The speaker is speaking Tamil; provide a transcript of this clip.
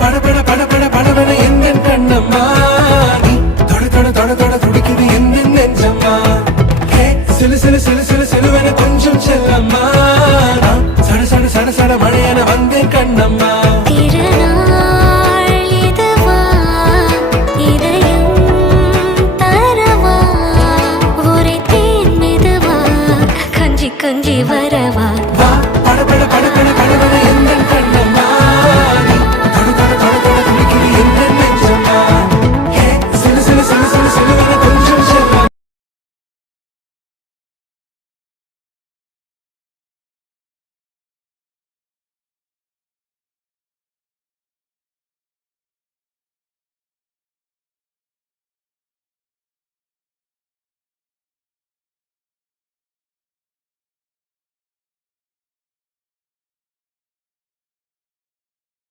படபட படபட படபட எந்த கண்ணம்மா நீ தொட தொட தொட தொட துடிக்குது எந்த நெஞ்சம்மா சிலு சிலு சிலு சிலு சிலுவென கொஞ்சம் செல்லம்மா சட சட சட சட மழையென வந்தேன் கண்ணம்மா